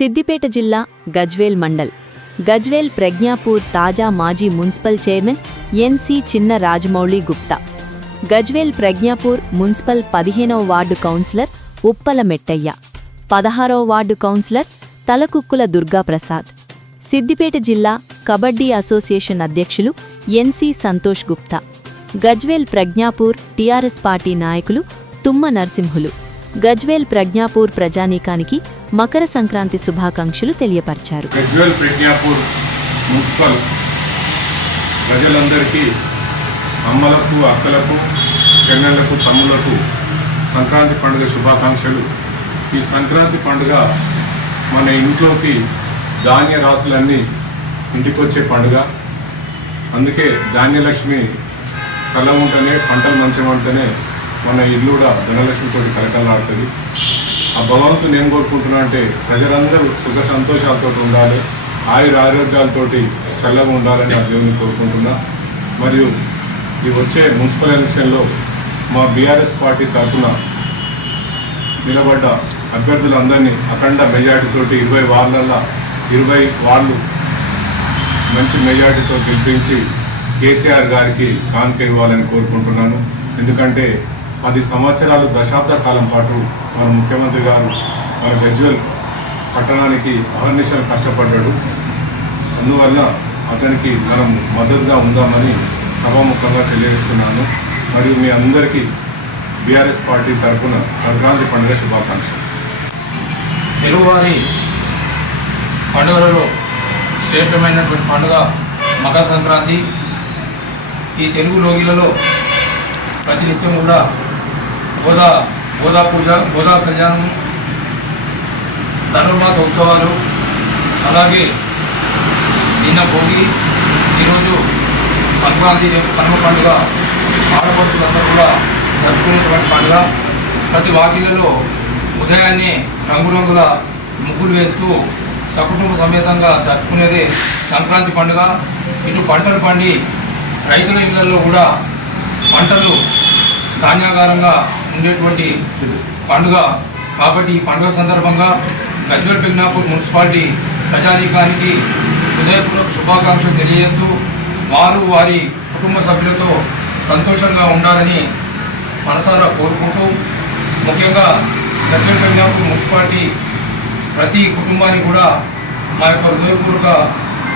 సిద్దిపేట జిల్లా గజ్వేల్ మండల్. గజ్వేల్ ప్రజ్ఞాపూర్ తాజా మాజీ municipal chairman NC Chinna Rajamouli Gupta. Gajwel Pragnapur municipal పదిహేనవ వార్డు కౌన్సిలర్ ఉప్పల మెట్టయ్య. పదహారవ వార్డు కౌన్సిలర్ తలకుక్కుల దుర్గాప్రసాద్. సిద్దిపేట జిల్లా కబడ్డీ అసోసియేషన్ అధ్యక్షులు NC Santosh Gupta. Gajwel Pragnapur TRS party నాయకులు తుమ్మ నరసింహులు. గజ్వేల్ ప్రజ్ఞాపూర్ ప్రజానీకానికి మకర సంక్రాంతి శుభాకాంక్షలు తెలియపరిచారు. గజ్వేల్ ప్రజ్ఞాపూర్ మున్సిపల్ ప్రజలందరికీ అమ్మలకు అక్కలకు చెన్నెళ్ళకు తమ్ములకు సంక్రాంతి పండుగ శుభాకాంక్షలు. ఈ సంక్రాంతి పండుగ మన ఇంట్లోకి ధాన్య రాసులన్నీ ఇంటికొచ్చే పండుగ. అందుకే ధాన్యలక్ష్మి సలం ఉంటేనే పంటలు మంచిగా ఉంటేనే మన ఇల్లు కూడా ధనలక్ష్మితో కలకలాడుతుంది. ఆ భగవంతుని ఏం కోరుకుంటున్నా అంటే ప్రజలందరూ సుఖ సంతోషాలతో ఉండాలి ఆయుర ఆరోగ్యాలతోటి చల్లగా ఉండాలని ఆ దేవుని కోరుకుంటున్నా. మరియు ఈ వచ్చే మున్సిపల్ ఎలక్షన్లో మా బీఆర్ఎస్ పార్టీ తరఫున నిలబడ్డ అభ్యర్థులందరినీ అఖండ మెజార్టీతోటి ఇరవై వార్లల్లో ఇరవై వార్లు మంచి మెజార్టీతో గెలిపించి కేసీఆర్ గారికి కానుక ఇవ్వాలని కోరుకుంటున్నాను. ఎందుకంటే పది సంవత్సరాలు దశాబ్ద కాలం పాటు మన ముఖ్యమంత్రి గారు మన గజ్వల్ పట్టణానికి అహర్నిశలు కష్టపడ్డాడు. అందువల్ల అతనికి మనం మద్దతుగా ఉందామని సభాముఖంగా తెలియజేస్తున్నాను. మరియు మీ అందరికీ బీఆర్ఎస్ పార్టీ తరఫున సంక్రాంతి పండుగ శుభాకాంక్షలు. తెలుగువారి పండుగలలో శ్రేష్టమైనటువంటి పండుగ మకర సంక్రాంతి. ఈ తెలుగు లోగిలలో ప్రతినిత్యం కూడా గోదా గోదా పూజ గోదా కళ్యాణం ధనుర్మాస ఉత్సవాలు అలాగే నిన్న భోగి ఈరోజు సంక్రాంతి రేపు కనుమ పండుగ ఆడపడుతుందంతా కూడా జరుపుకునేటువంటి పండుగ. ప్రతి వాకిలలో ఉదయాన్నే రంగురంగుల ముగ్గులు వేస్తూ సకుటుంబ సమేతంగా జరుపుకునేదే సంక్రాంతి పండుగ. ఇటు పంటలు పండి రైతుల ఇళ్ళలో కూడా పంటలు ధాన్యాగారంగా ఉండేటువంటి పండుగ. కాబట్టి ఈ పండుగ సందర్భంగా గజ్వల్ పిగ్నాపూర్ మున్సిపాలిటీ ప్రజానీకానికి హృదయపూర్వక శుభాకాంక్షలు తెలియజేస్తూ వారు వారి కుటుంబ సభ్యులతో సంతోషంగా ఉండాలని మనసారా కోరుకుంటూ ముఖ్యంగా గజ్వల్ పిగ్నాపూర్ మున్సిపాలిటీ ప్రతి కుటుంబానికి కూడా మా యొక్క హృదయపూర్వక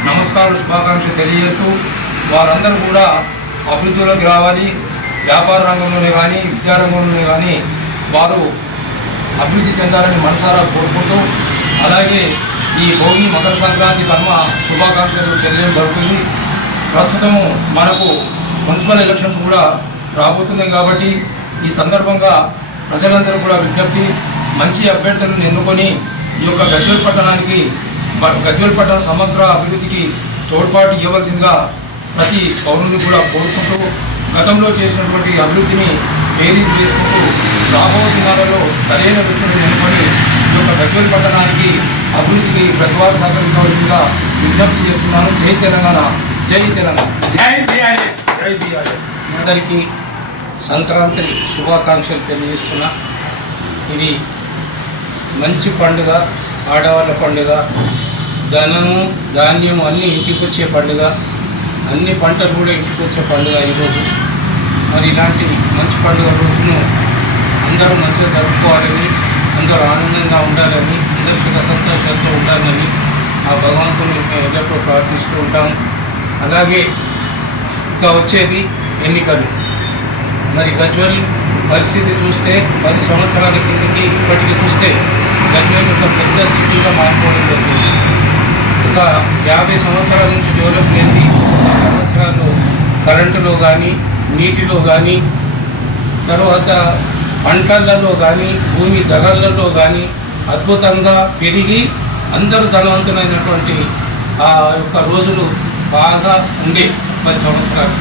నమస్కార శుభాకాంక్షలు తెలియజేస్తూ వారందరూ కూడా అభివృద్ధిలోకి రావాలి. వ్యాపార రంగంలోనే కానీ విద్యా రంగంలోనే కానీ వారు అభివృద్ధి చెందాలని మనసారా కోరుకుంటూ అలాగే ఈ భోగి మకర సంక్రాంతి కర్మ శుభాకాంక్షలు చెల్లడం జరుగుతుంది. ప్రస్తుతము మనకు మున్సిపల్ ఎలక్షన్స్ కూడా రాబోతున్నాయి కాబట్టి ఈ సందర్భంగా ప్రజలందరూ కూడా విజ్ఞప్తి మంచి అభ్యర్థులను ఎన్నుకొని ఈ యొక్క గజ్వేల్ పట్టణానికి మ- గజ్వేల్ పట్టణ సమగ్ర అభివృద్ధికి తోడ్పాటు ఇవ్వవలసిందిగా ప్రతి పౌరుని కూడా కోరుకుంటూ గతంలో చేసినటువంటి అభివృద్ధిని బేరీజ్ వేసుకుంటూ రాబో దినాలలో సరైన వ్యక్తులను ఎన్నుకొని ఈ యొక్క గజ్వేల్ పట్టణానికి అభివృద్ధికి ప్రతి వారు సహకరించవలసిందిగా విజ్ఞప్తి చేస్తున్నాను. జై తెలంగాణ జై తెలంగాణ. జై బీఆర్ఎస్. జై బీఆర్ఎస్. అందరికీ సంక్రాంతి శుభాకాంక్షలు తెలియజేస్తున్నా. ఇది మంచి పండుగ ఆడవాళ్ళ పండుగ ధనము ధాన్యం అన్నీ ఇంటికి వచ్చే పండుగ. అన్ని పంటలు కూడా ఇంటికి వచ్చే పండుగ ఈరోజు. మరి ఇలాంటి మంచి పండుగ రోజును అందరూ మంచిగా జరుపుకోవాలని అందరూ ఆనందంగా ఉండాలని అందరూ సుఖ సంతోషాలతో ఉండాలని ఆ భగవంతుని మేము ఎల్లప్పుడూ ప్రార్థిస్తూ ఉంటాం. అలాగే ఇంకా వచ్చేది ఎన్నికలు. మరి గజ్వల్ పరిస్థితి చూస్తే పది సంవత్సరాల కిందకి ఇప్పటికి చూస్తే గజ్వల్ ఒక పెద్ద సిటీగా మారిపోవడం జరిగింది. ఒక యాభై సంవత్సరాల నుంచి డెవలప్ కరెంటులో కానీ నీటిలో కానీ తర్వాత పంటలలో కానీ భూమి ధరలలో కానీ అద్భుతంగా పెరిగి అందరూ ధనవంతులైనటువంటి ఆ యొక్క రోజులు బాగా ఉండే పది సంవత్సరాలు.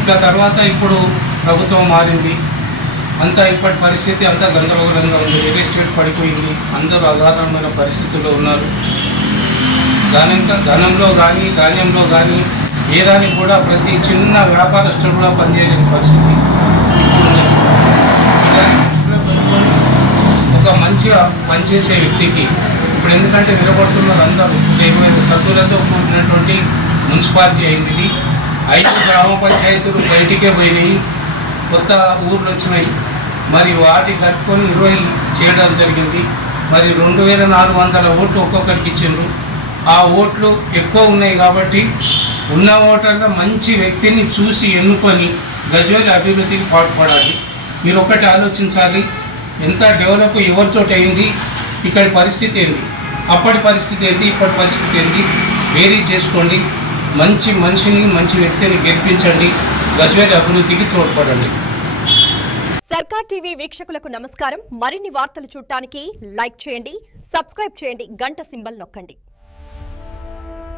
ఇంకా తర్వాత ఇప్పుడు ప్రభుత్వం మారింది. అంతా ఇప్పటి పరిస్థితి అంతా గందరగోళంగా ఉంది. రియల్ ఎస్టేట్ పడిపోయింది. అందరూ అధారణమైన పరిస్థితుల్లో ఉన్నారు. ధనంక ధనంలో కానీ ధాన్యంలో కానీ ఏదానికి కూడా ప్రతి చిన్న వ్యాపారస్తులు కూడా పనిచేయలేని పరిస్థితి పెట్టుకొని ఒక మంచిగా పనిచేసే వ్యక్తికి ఇప్పుడు ఎందుకంటే నిలబడుతున్నారు అందరూ ఏమైనా సభ్యులతో కూడినటువంటి మున్సిపాలిటీ అయింది ఇది. ఐదు గ్రామ పంచాయతీలు బయటికే పోయినాయి. కొత్త ఊర్లు వచ్చినాయి. మరి వాటి కట్టుకొని ఇరవై చేయడం జరిగింది. మరి రెండు వేల నాలుగు వందల ఓట్లు ఒక్కొక్కరికి ఇచ్చిండ్రు. ఆ ఓట్లు ఎక్కువ ఉన్నాయి కాబట్టి ఉన్న ఓటర్గా మంచి వ్యక్తిని చూసి ఎన్నుకొని గజ్వేల్ అభివృద్ధికి పాటుపడాలి. మీరు ఒకటి ఆలోచించాలి ఎంత డెవలప్ ఎవరితో అయింది ఇక్కడి పరిస్థితి ఏంటి అప్పటి పరిస్థితి ఏంటి ఇప్పటి పరిస్థితి ఏంటి వేరీ చేసుకోండి మంచి మనిషిని మంచి వ్యక్తిని గెలిపించండి గజ్వేల్ అభివృద్ధికి తోడ్పడండి. సర్కార్ టీవీ వీక్షకులకు నమస్కారం. మరిన్ని వార్తలు చూడటానికి లైక్ చేయండి సబ్స్క్రైబ్ చేయండి గంట సింబల్ నొక్కండి.